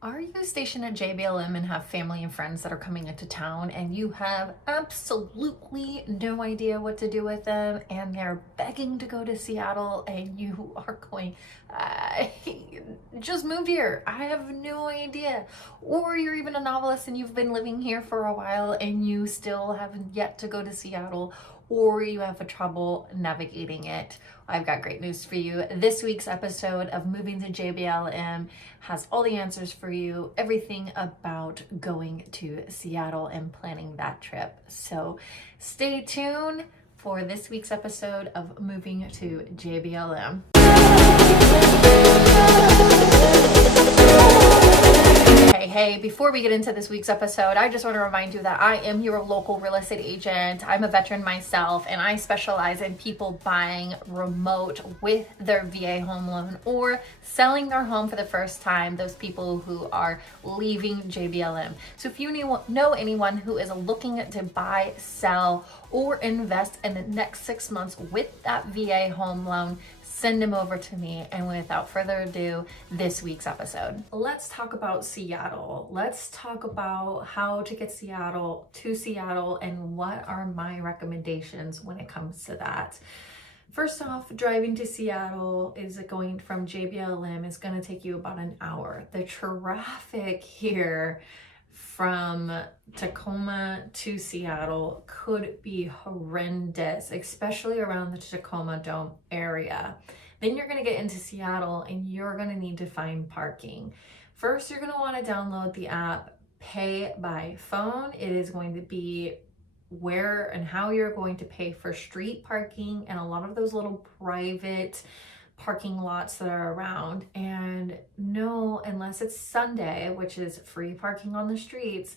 Are you stationed at JBLM and have family and friends that are coming into town and you have absolutely no idea what to do with them and they're begging to go to Seattle and you are going, I just moved here, I have no idea. Or you're even a novelist and you've been living here for a while and you still haven't yet to go to Seattle, or you have a trouble navigating it. I've got great news for you. This week's episode of Moving to JBLM has all the answers for you, everything about going to Seattle and planning that trip. So stay tuned for this week's episode of Moving to JBLM. Hey, before we get into this week's episode, I just want to remind you that I am your local real estate agent. I'm a veteran myself, and I specialize in people buying remote with their VA home loan or selling their home for the first time, those people who are leaving JBLM. So if you know anyone who is looking to buy, sell, or invest in the next 6 months with that VA home loan, send them over to me. And without further ado, this week's episode. Let's talk about Seattle. Let's talk about how to get to Seattle and what are my recommendations when it comes to that. First off, driving to Seattle is going from JBLM is going to take you about an hour. The traffic here from Tacoma to Seattle could be horrendous, especially around the Tacoma Dome area. Then you're going to get into Seattle and you're going to need to find parking. First, you're going to want to download the app Pay by Phone. It is going to be where and how you're going to pay for street parking and a lot of those little private parking lots that are around. And no, unless it's Sunday, which is free parking on the streets,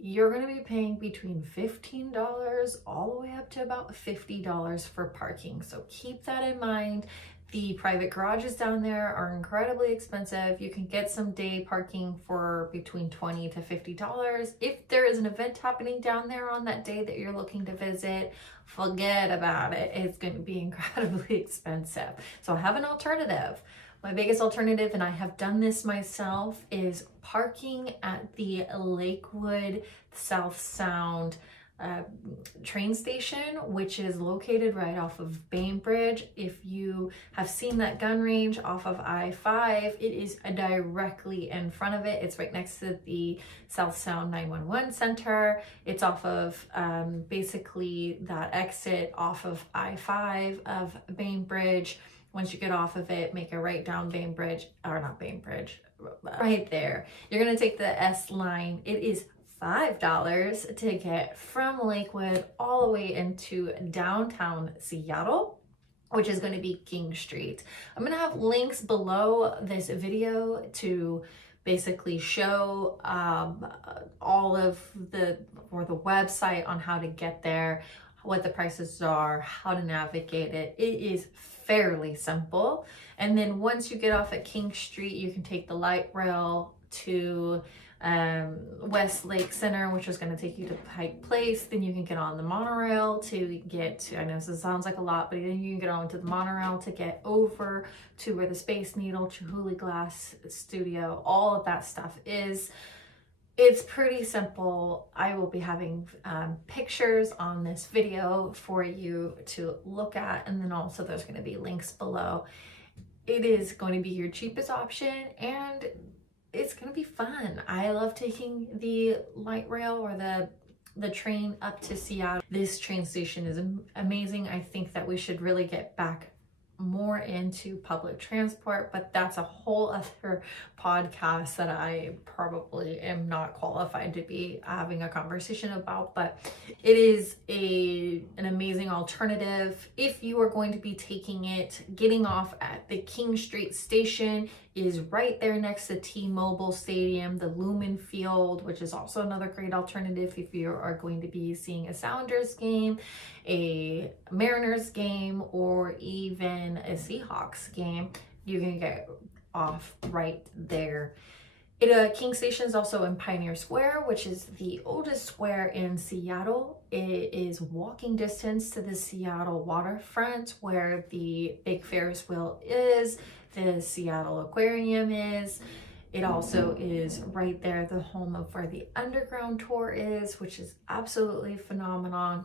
you're going to be paying between $15 all the way up to about $50 for parking. So keep that in mind. The private garages down there are incredibly expensive. You can get some day parking for between $20 to $50. If there is an event happening down there on that day that you're looking to visit, forget about it. It's going to be incredibly expensive. So I have an alternative. My biggest alternative, and I have done this myself, is parking at the Lakewood South Sound train station, which is located right off of Bainbridge. If you have seen that gun range off of I-5, it is directly in front of it. It's right next to the South Sound 911 Center. It's off of basically that exit off of I-5 of Bainbridge. Once you get off of it, make a right down Bainbridge, or not Bainbridge, right there. You're gonna take the S line. It is $5 to get from Lakewood all the way into downtown Seattle, which is going to be King Street. I'm going to have links below this video to basically show all of the website on how to get there, what the prices are, how to navigate it. It is fairly simple. And then once you get off at King Street, you can take the light rail to Westlake Center, which is going to take you to Pike Place. Then you can get on the monorail to get to, I know this sounds like a lot, but then you can get on to the monorail to get over to where the Space Needle, Chihuly Glass studio, all of that stuff is. It's pretty simple. I will be having pictures on this video for you to look at, and then also there's going to be links below. It is going to be your cheapest option, and it's going to be fun. I love taking the light rail or the train up to Seattle. This train station is amazing. I think that we should really get back more into public transport, but that's a whole other podcast that I probably am not qualified to be having a conversation about, but it is an amazing alternative. If you are going to be taking it, getting off at the King Street station is right there next to T-Mobile Stadium, the Lumen field, which is also another great alternative if you are going to be seeing a Sounders game, a Mariners game, or even a Seahawks game. You can get off right there. King Station is also in Pioneer Square, which is the oldest square in Seattle. It is walking distance to the Seattle Waterfront, where the big Ferris wheel is, the Seattle Aquarium is. It also is right there, the home of where the underground tour is, which is absolutely phenomenal.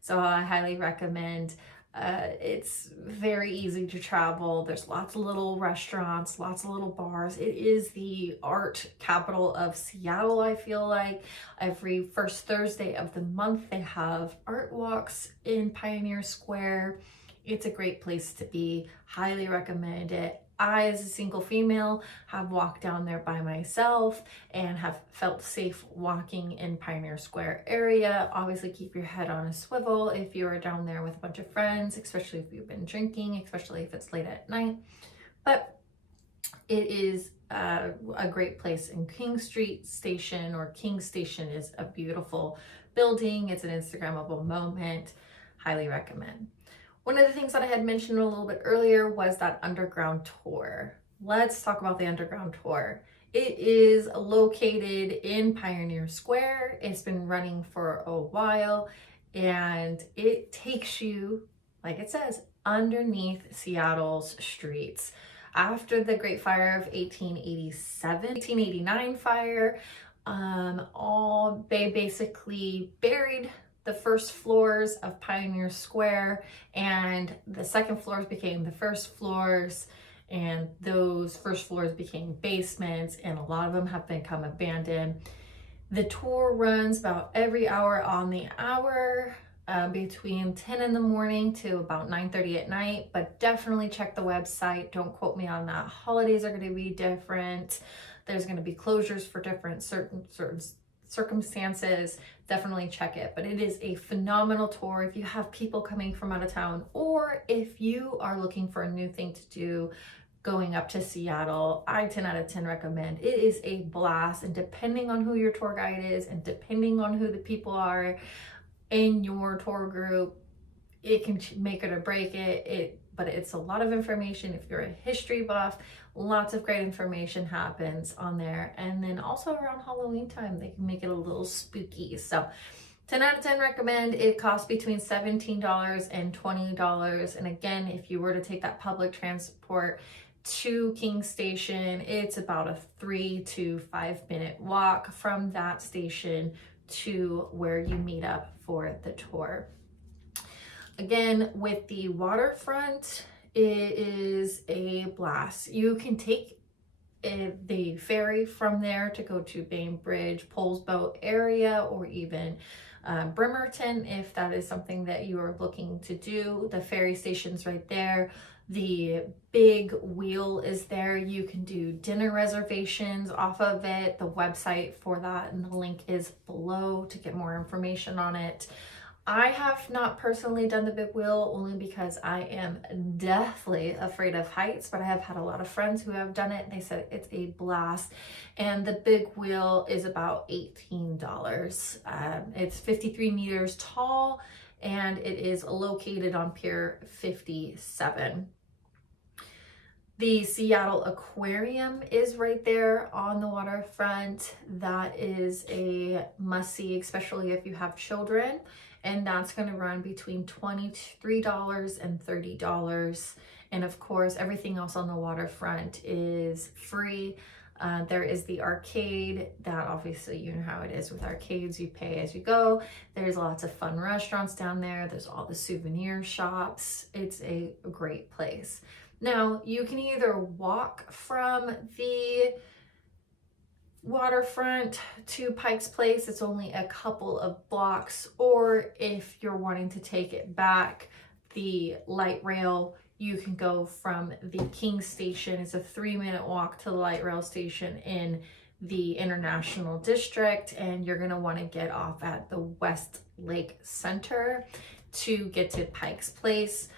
So I highly recommend. It's very easy to travel. There's lots of little restaurants, lots of little bars. It is the art capital of Seattle, I feel like. Every first Thursday of the month, they have art walks in Pioneer Square. It's a great place to be. Highly recommend it. I, as a single female, have walked down there by myself and have felt safe walking in Pioneer Square area. Obviously, keep your head on a swivel if you are down there with a bunch of friends, especially if you've been drinking, especially if it's late at night. But it is a great place. In King Street Station, or King Station, is a beautiful building. It's an Instagrammable moment. Highly recommend. One of the things that I had mentioned a little bit earlier was that underground tour. Let's talk about the underground tour. It is located in Pioneer Square. It's been running for a while, and it takes you, like it says, underneath Seattle's streets. After the Great Fire of 1889 fire, they basically buried the first floors of Pioneer Square, and the second floors became the first floors, and those first floors became basements, and a lot of them have become abandoned. The tour runs about every hour on the hour, between 10 in the morning to about 9:30 at night, but definitely check the website. Don't quote me on that. Holidays are going to be different. There's going to be closures for different certain circumstances. Definitely check it. But it is a phenomenal tour if you have people coming from out of town, or if you are looking for a new thing to do going up to Seattle. I 10 out of 10 recommend. It is a blast, and depending on who your tour guide is and depending on who the people are in your tour group, it can make it or break it. But it's a lot of information. If you're a history buff, lots of great information happens on there. And then also around Halloween time, they can make it a little spooky. So 10 out of 10 recommend. It costs between $17 and $20. And again, if you were to take that public transport to King Station, it's about a 3 to 5 minute walk from that station to where you meet up for the tour. Again, with the Waterfront, it is a blast. You can take the ferry from there to go to Bainbridge, Polsboat area, or even Bremerton, if that is something that you are looking to do. The ferry station's right there. The big wheel is there. You can do dinner reservations off of it. The website for that and the link is below to get more information on it. I have not personally done the big wheel, only because I am deathly afraid of heights, but I have had a lot of friends who have done it. They said it's a blast, and the big wheel is about $18. It's 53 meters tall, and it is located on Pier 57. The Seattle Aquarium is right there on the waterfront. That is a must-see, especially if you have children. And that's going to run between $23 and $30. And of course, everything else on the waterfront is free. There is the arcade that, obviously, you know how it is with arcades, you pay as you go. There's lots of fun restaurants down there. There's all the souvenir shops. It's a great place. Now, you can either walk from the Waterfront to Pikes Place. It's only a couple of blocks, or if you're wanting to take it back, the light rail, you can go from the King Station. It's a 3-minute walk to the light rail station in the International District, and you're going to want to get off at the Westlake Center to get to Pikes Place.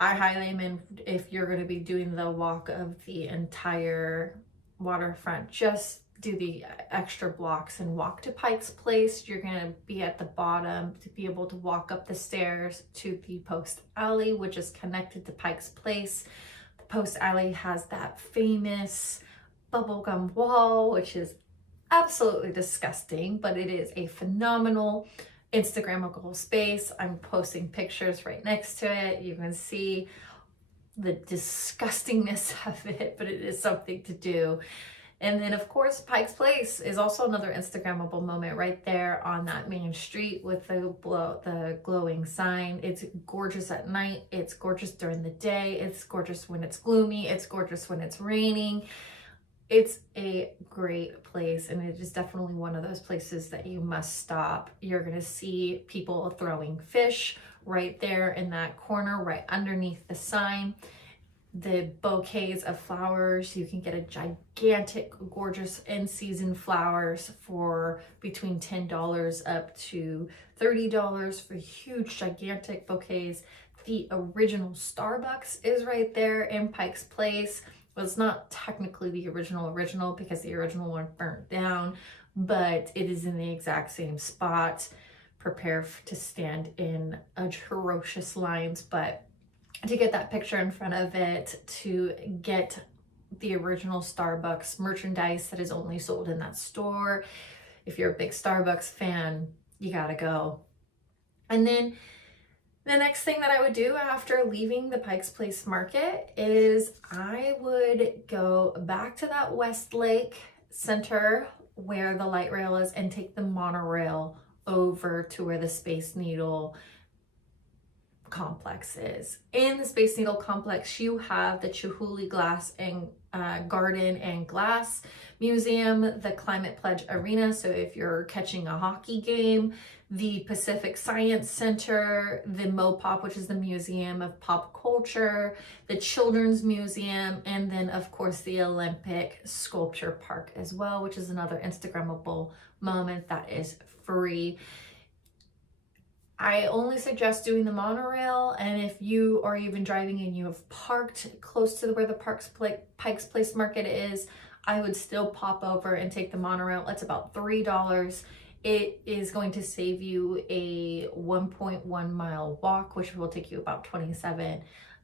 I highly recommend, if you're going to be doing the walk of the entire waterfront, just do the extra blocks and walk to Pikes Place. You're going to be at the bottom to be able to walk up the stairs to the Post Alley, which is connected to Pikes Place. The Post Alley has that famous bubblegum wall, which is absolutely disgusting, but it is a phenomenal Instagrammable space. I'm posting pictures right next to it. You can see the disgustingness of it, but it is something to do. And then of course, Pikes Place is also another Instagrammable moment right there on that main street with the glowing sign. It's gorgeous at night. It's gorgeous during the day. It's gorgeous when it's gloomy. It's gorgeous when it's raining. It's a great place, and it is definitely one of those places that you must stop. You're going to see people throwing fish right there in that corner, right underneath the sign. The bouquets of flowers, you can get a gigantic, gorgeous in-season flowers for between $10 up to $30 for huge, gigantic bouquets. The original Starbucks is right there in Pikes Place. Well, it's not technically the original because the original one burnt down, but it is in the exact same spot. Prepare to stand in atrocious lines, but to get that picture in front of it, to get the original Starbucks merchandise that is only sold in that store. If you're a big Starbucks fan, you gotta go. And then the next thing that I would do after leaving the Pikes Place Market is I would go back to that Westlake Center where the light rail is and take the monorail over to where the Space Needle complex is. In the Space Needle complex, you have the Chihuly Garden and Glass Museum, the Climate Pledge Arena, so if you're catching a hockey game, the Pacific Science Center, the MoPop, which is the Museum of Pop Culture, the Children's Museum, and then of course the Olympic Sculpture Park as well, which is another Instagrammable moment that is free. I only suggest doing the monorail, and if you are even driving and you have parked close to where the Pikes Place Market is, I would still pop over and take the monorail. It's about $3. It is going to save you a 1.1 mile walk, which will take you about 27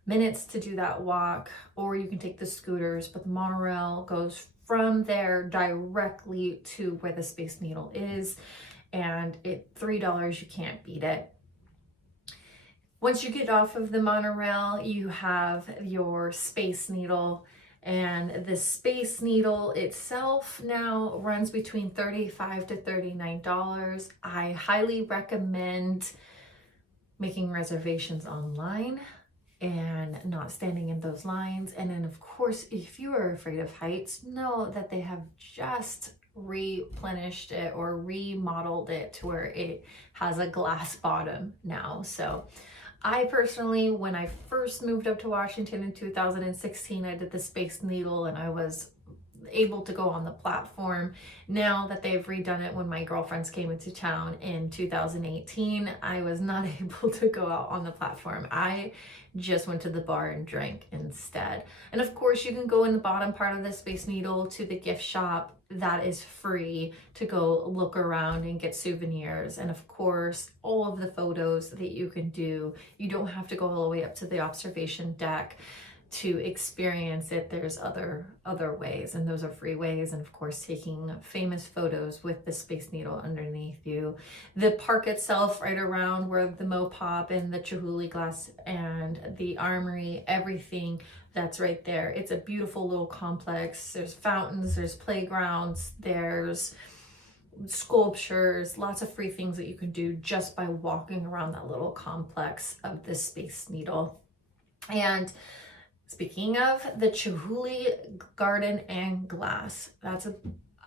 minutes to do that walk, or you can take the scooters, but the monorail goes from there directly to where the Space Needle is. And at $3, you can't beat it. Once you get off of the monorail, you have your Space Needle, and the Space Needle itself now runs between $35 to $39. I highly recommend making reservations online and not standing in those lines. And then of course, if you are afraid of heights, know that they have just replenished it or remodeled it to where it has a glass bottom now. So I personally, when I first moved up to Washington in 2016, I did the Space Needle and I was able to go on the platform. Now that they've redone it, when my girlfriends came into town in 2018, I was not able to go out on the platform. I just went to the bar and drank instead. And of course, you can go in the bottom part of the Space Needle to the gift shop. That is free to go look around and get souvenirs. And of course, all of the photos that you can do. You don't have to go all the way up to the observation deck to experience it. There's other ways, and those are free ways. And of course, taking famous photos with the Space Needle underneath you. The park itself, right around where the MoPop and the Chihuly Glass and the Armory, everything that's right there. It's a beautiful little complex. There's fountains, there's playgrounds, there's sculptures, lots of free things that you can do just by walking around that little complex of the Space Needle. And speaking of the Chihuly Garden and Glass,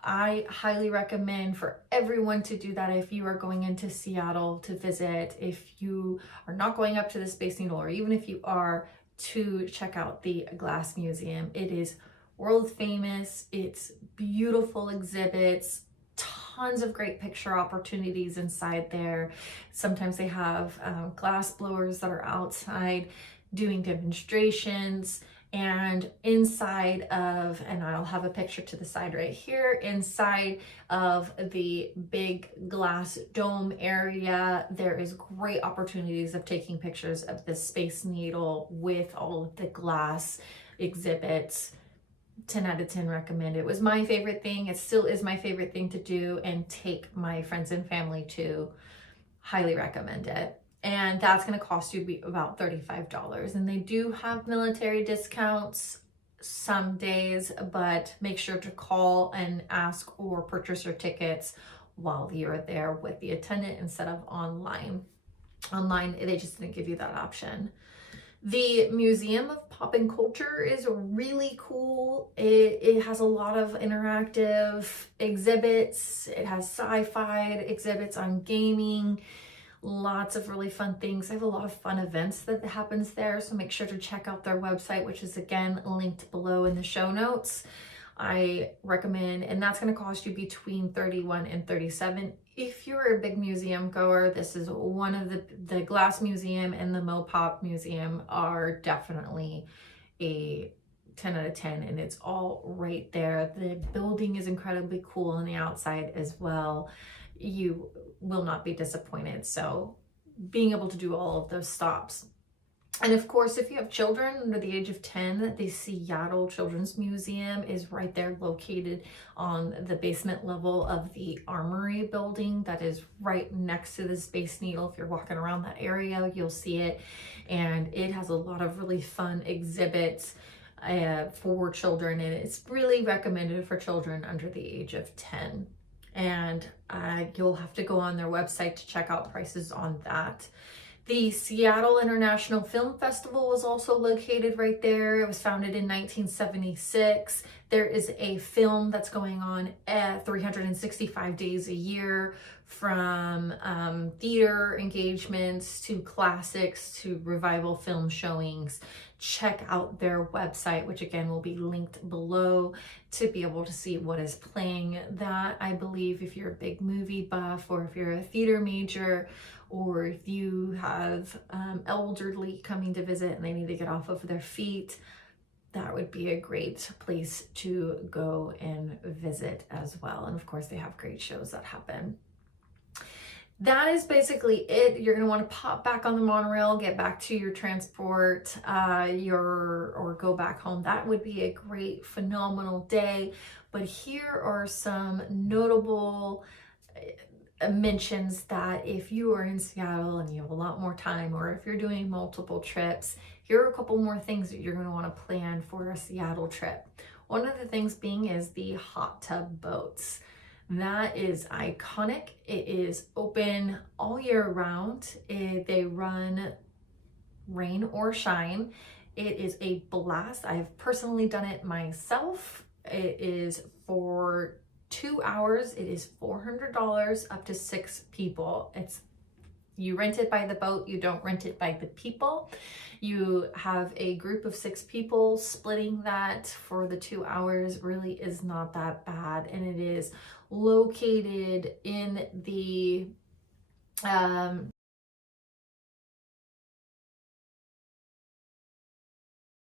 I highly recommend for everyone to do that if you are going into Seattle to visit, if you are not going up to the Space Needle, or even if you are, to check out the Glass Museum. It is world famous. It's beautiful exhibits, tons of great picture opportunities inside there. Sometimes they have glass blowers that are outside doing demonstrations, and inside of, and I'll have a picture to the side right here, inside of the big glass dome area, there is great opportunities of taking pictures of the Space Needle with all of the glass exhibits. 10 out of 10 recommend. It was my favorite thing. It still is my favorite thing to do and take my friends and family to. Highly recommend it. and that's going to cost you about $35. And they do have military discounts some days, but make sure to call and ask or purchase your tickets while you're there with the attendant instead of online. Online, they just didn't give you that option. The Museum of Pop and Culture is really cool. It has a lot of interactive exhibits. It has sci-fi exhibits on gaming, lots of really fun things. They have a lot of fun events that happens there, so make sure to check out their website, which is again linked below in the show notes. I recommend, and that's going to cost you between $31 and $37. If you're a big museum goer, this is one of the Glass Museum and the MoPop Museum are definitely a 10 out of 10, and it's all right there. The building is incredibly cool on the outside as well. You will not be disappointed. So being able to do all of those stops. And of course, if you have children under the age of 10, the Seattle Children's Museum is right there located on the basement level of the Armory building that is right next to the Space Needle. If you're walking around that area, you'll see it. And it has a lot of really fun exhibits for children, and it's really recommended for children under the age of 10. And you'll have to go on their website to check out prices on that. The Seattle International Film Festival is also located right there. It was founded in 1976. There is a film that's going on 365 days a year, from theater engagements to classics to revival film showings. Check out their website, which again will be linked below, to be able to see what is playing. That, I believe, if you're a big movie buff, or if you're a theater major, or if you have elderly coming to visit and they need to get off of their feet, that would be a great place to go and visit as well. And of course, they have great shows that happen. That is basically it. You're going to want to pop back on the monorail, get back to your transport, or go back home. That would be a great, phenomenal day. But here are some notable mentions that if you are in Seattle and you have a lot more time, or if you're doing multiple trips, here are a couple more things that you're going to want to plan for a Seattle trip. One of the things being is the hot tub boats. That is iconic. It is open all year round. They run rain or shine. It is a blast. I have personally done it myself. It is for 2 hours. It is $400 up to 6 people. You rent it by the boat, you don't rent it by the people. You have a group of 6 people. Splitting that for the 2 hours really is not that bad, and it is located in the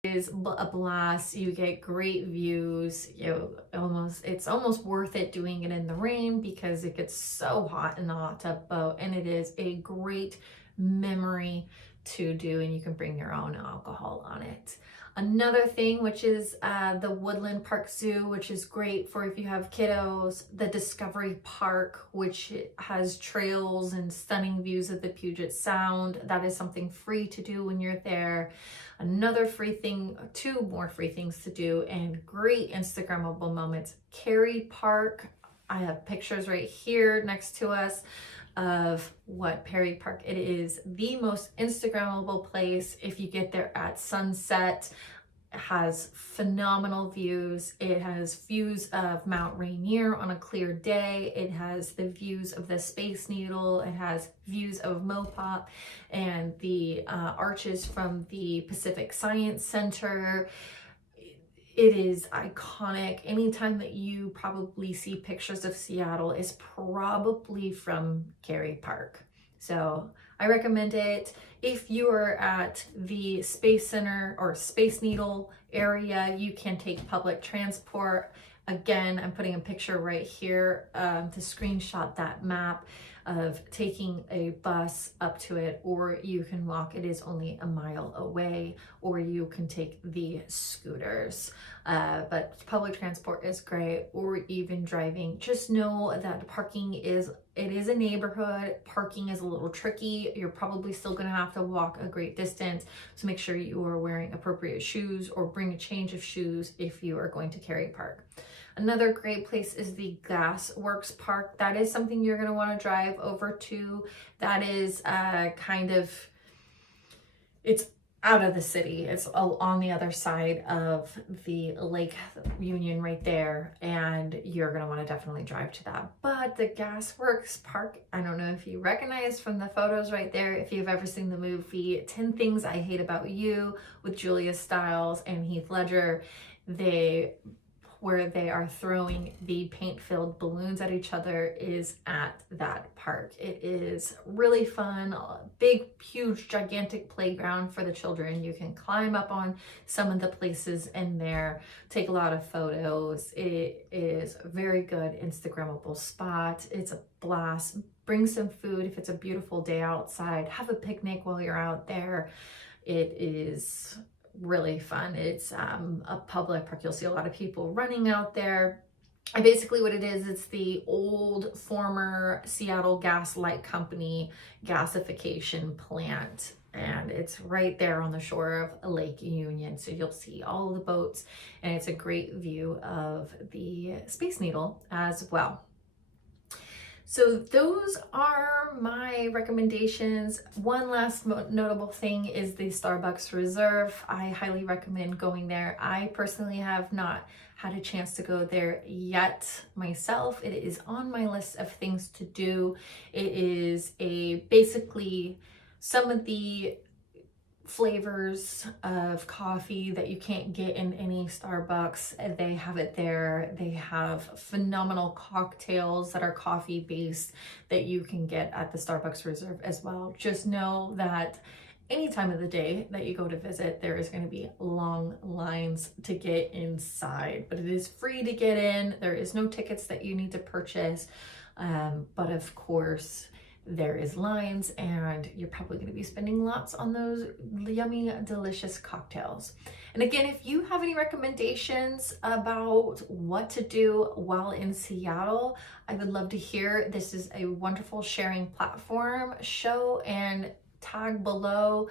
is a blast. You get great views. It's almost worth it doing it in the rain because it gets so hot in the hot tub boat, and it is a great memory to do, and you can bring your own alcohol on it. Another thing, which is the Woodland Park Zoo, which is great for if you have kiddos. The Discovery Park, which has trails and stunning views of the Puget Sound. That is something free to do when you're there. Another free thing, 2 more free things to do, and great Instagrammable moments. Cary Park, I have pictures right here next to us of what Perry Park. It is the most Instagrammable place. If you get there at sunset, it has phenomenal views. It has views of Mount Rainier on a clear day. It has the views of the Space Needle. It has views of MoPop and the arches from the Pacific Science Center. It is iconic. Anytime that you probably see pictures of Seattle is probably from Cary Park. So I recommend it. If you are at the Space Center or Space Needle area, you can take public transport. Again, I'm putting a picture right here to screenshot that map. of taking a bus up to it, or you can walk. It is only a mile away, or you can take the scooters. But public transport is great, or even driving. Just know that parking is, it is a neighborhood. Parking is a little tricky. You're probably still going to have to walk a great distance. So make sure you are wearing appropriate shoes, or bring a change of shoes if you are going to carry park. Another great place is the Glassworks Park. That is something you're going to want to drive over to. That is it's out of the city. It's on the other side of the Lake Union right there, and you're going to want to definitely drive to that. But the Glassworks Park, I don't know if you recognize from the photos right there, if you've ever seen the movie 10 Things I Hate About You with Julia Stiles and Heath Ledger, where they are throwing the paint-filled balloons at each other is at that park. It is really fun, a big, huge, gigantic playground for the children. You can climb up on some of the places in there, take a lot of photos. It is a very good Instagrammable spot. It's a blast. Bring some food if it's a beautiful day outside. Have a picnic while you're out there. It is really fun. It's a public park. You'll see a lot of people running out there. And basically what it is, it's the old former Seattle Gas Light Company gasification plant. And it's right there on the shore of Lake Union. So you'll see all of the boats, and it's a great view of the Space Needle as well. So those are my recommendations. One last notable thing is the Starbucks Reserve. I highly recommend going there. I personally have not had a chance to go there yet myself. It is on my list of things to do. It is basically some of the flavors of coffee that you can't get in any Starbucks. They have it there. They have phenomenal cocktails that are coffee based that you can get at the Starbucks Reserve as well. Just know that any time of the day that you go to visit, there is going to be long lines to get inside, but it is free to get in. There is no tickets that you need to purchase, but of course there is lines, and you're probably going to be spending lots on those yummy, delicious cocktails. And again, if you have any recommendations about what to do while in Seattle, I would love to hear. This is a wonderful sharing platform. Show and tag below.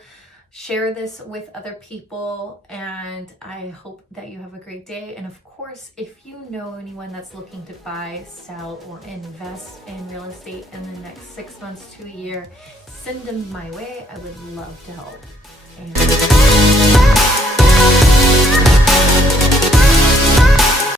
Share this with other people, and I hope that you have a great day. And of course, if you know anyone that's looking to buy, sell, or invest in real estate in the next 6 months to a year, send them my way. I would love to help. And